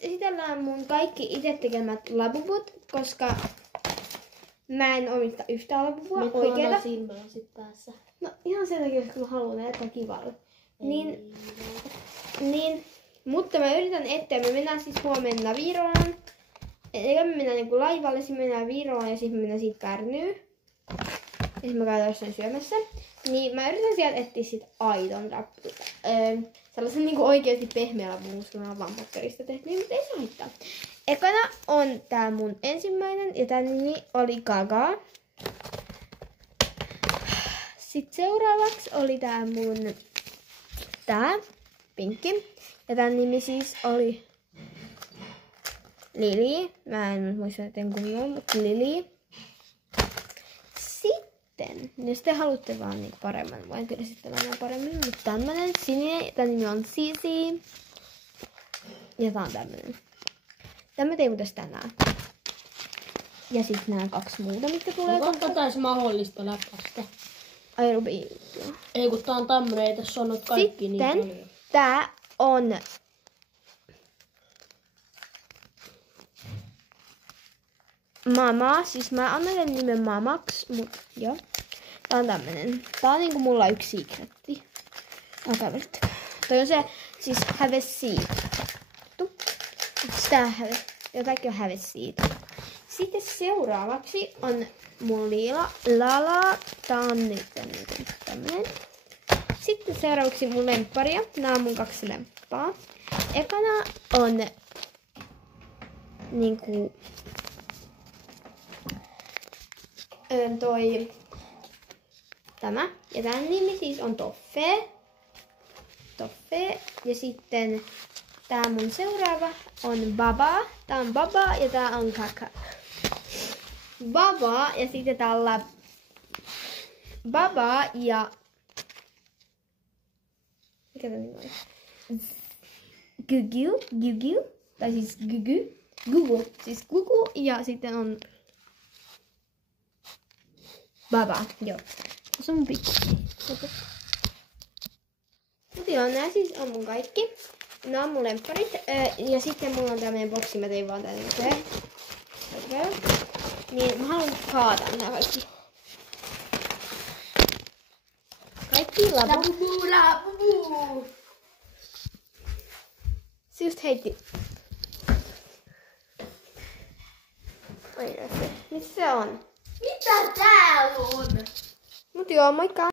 esitellään mun kaikki itse tekemät labubut, koska mä en omista yhtään labubua oikeeta. Mitä silmällä sit päässä? No ihan sen takia, koska mä haluan näyttää kivalle. Niin, mutta mä yritän etsiä. Me mennään siis huomenna Virolaan. Eikä me mennään niinku laivalle, sitten mennään Virolaan ja sitten me mennään siitä Pärnyyn. Ja sitten mä käyn jossain syömässä. Niin mä yritän sieltä etsiä sit aidon sellaisen niinku oikeesti pehmeällä muuskunnan vampakkarista tehty, mutta ei se haittaa. Ekana on tää mun ensimmäinen ja tän nimi oli Gaga. Sitten seuraavaksi oli tää mun pinkki. Ja tän nimi siis oli Lili. Mä en muista miten kunnolla, mutta Lili. Sitten, jos te haluatte vaan niinku paremman, voin kyllä esittelemään paremmin. Mutta tämmönen sininen, tän nimi on Sisi. Ja tää on tämmönen. Tämä tein muuten tänään. Ja sit nää 2 muuta, mitkä tulee. Onko tätä mahdollista läpäistä? Ai Rubi. Ei kun tää on tämmönen, ei tässä on nyt kaikki sitten, niin paljon. Tää on Mama, siis mä annan sen nimen Mamax, mut joo. Tää on tämmönen. Tää on niinku mulla yksi secretti. Toi on se, siis have a seat. Tää ja kaikki on have a seat. Sitten seuraavaksi on mun Lala. Tää on nyt tämmönen. Sitten seuraavaksi mun lempparia. Nää on mun 2 lemppaa. Ekana on niinku tämä. Ja tän nimi siis on Toffe. Ja sitten tää mun seuraava on Baba. Tää on Baba ja tää on Kaka. Baba ja sitten tää on Baba ja mikä tää nimi on? Gugu. Tai siis Gugu. Siis Gugu ja sitten on Baba. Joo. Se on mun pikku. Mutta joo, nää siis on mun kaikki. Nää on mun lempparit. Ja sitten mulla on tämmönen boksi, mä tein vaan tänne näköjään. Niin mä haluan kaataa nää kaikki. Kaikki labubu. Se just heitti. Missä se on? Mitä täällä on? Mut joo, moikka!